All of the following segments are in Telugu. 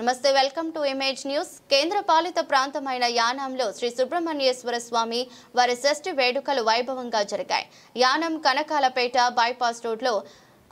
నమస్తే వెల్కమ్ టు ఇమేజ్ న్యూస్. కేంద్ర పాలిత ప్రాంతమైన యానాంలో శ్రీ సుబ్రహ్మణ్యేశ్వర స్వామి వారి షష్ఠి వేడుకలు వైభవంగా జరిగాయి. యానాం కనకాలపేట బైపాస్ రోడ్లో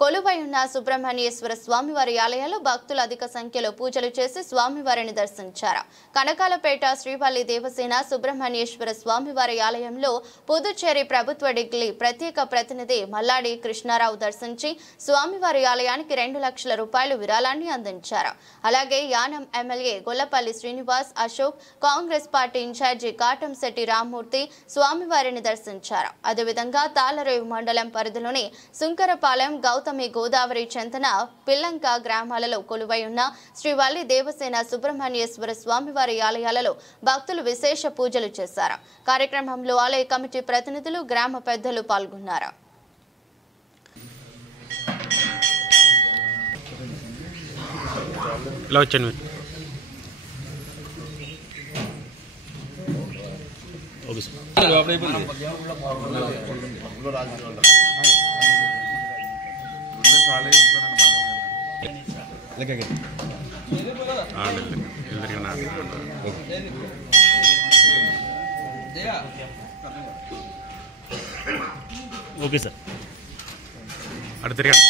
కొలువై ఉన్న సుబ్రహ్మణ్యేశ్వర స్వామివారి ఆలయంలో భక్తులు అధిక సంఖ్యలో పూజలు చేసి స్వామివారిని దర్శించారు. కనకాలపేట శ్రీవల్లి దేవసేన సుబ్రహ్మణ్యేశ్వర స్వామివారి ఆలయంలో పుదుచ్చేరి ప్రభుత్వ డిగ్రీ ప్రత్యేక ప్రతినిధి మల్లాడి కృష్ణారావు దర్శించి స్వామివారి ఆలయానికి 2 లక్షల రూపాయలు విరాళాన్ని అందించారు. అలాగే Yanam MLA Gollapalli Srinivas, Ashok, Congress party incharge Katamsetti Rammurthy స్వామివారిని దర్శించారు. అదేవిధంగా తాళరేవు మండలం పరిధిలోని సుంకరపాలెం, గౌతమి గోదావరి చెంతన, పిల్లంక గ్రామాలలో కొలువై ఉన్న శ్రీవల్లి దేవసేన సుబ్రహ్మణ్యేశ్వర స్వామివారి ఆలయాలలో భక్తులు విశేష పూజలు చేశారు. కార్యక్రమంలో ఆలయ కమిటీ ప్రతినిధులు, గ్రామ పెద్దలు పాల్గొన్నారు. ఓకే సార్, అటు తిరగండి.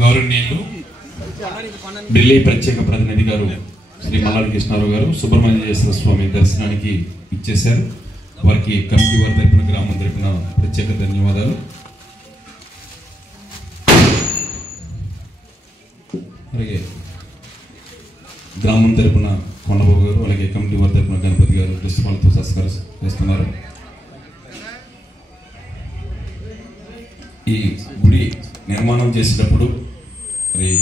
గౌరవనీయులు ఢిల్లీ ప్రత్యేక ప్రతినిధి గారు శ్రీ మల్లాడి కృష్ణారావు గారు సుబ్రహ్మణ్యేశ్వర స్వామి దర్శనానికి ఇచ్చేశారు. వారికి కమిటీ వారి తరపున, గ్రామం తరపున ప్రత్యేక ధన్యవాదాలు. అలాగే గ్రామం తరపున కొండబాబు గారు, అలాగే కమిటీ వారి తరపున గణపతి గారు దృశ్యమాలతో సత్కారం చేస్తున్నారు. ఈ గుడి నిర్మాణం చేసేటప్పుడు మరి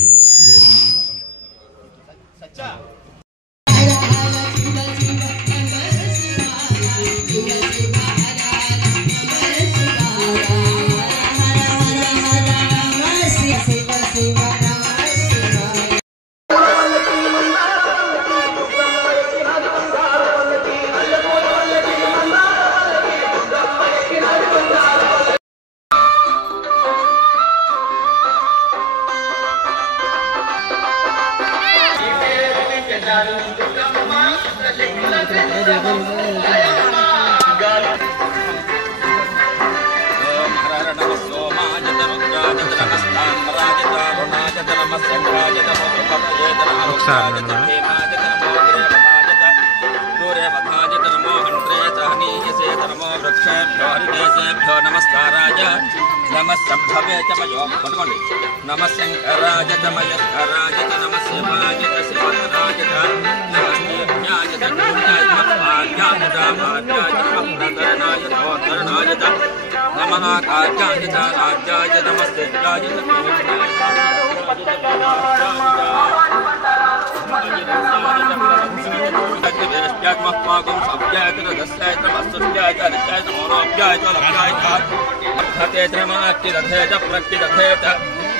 నమస్కారాయ తమయస్కరాయ నమస్కారాయ శివరాయ నమస్తే నమస్తే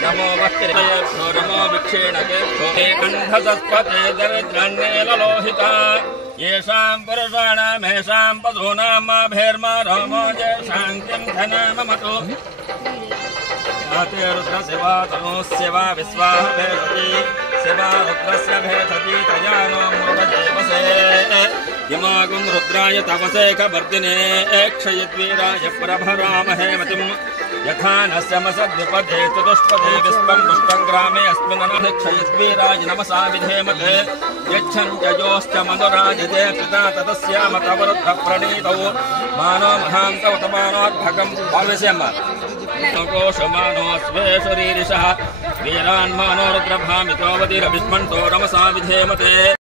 नमो वक्तिरमो विक्षेणके कंठसस्पते दरिद्रन्नेललोहिता येषां पुरुषाणामेषां पशूनां माभेर्मा रामो येषां किं धनममतो याते रुद्रशिवा तनुशिवा विश्वाः भेषति शिवा रुद्रस्य भेषति तयानो मृगदेवसे यमागुं रुद्राय तपसे कवर्दिने क्षयद्वीराय प्रभरामहे मतिम् यथा नस्यमसद्विपदे चतुष्पदे विश्वं पुष्टं ग्रामे अस्मिन् क्षयद्वीराय नमसा विधेमते यच्छं जयोश्च मनुराजते पिता ततस्यामतवरुद्धप्रणीतौ मानो महान्तवतमानोद्भगं भाविष्यम् कोशमानो स्वेशरीरिषः वीरान्मानो रुद्रभामितोऽवतिरभिस्मन्तो नमसा विधेमते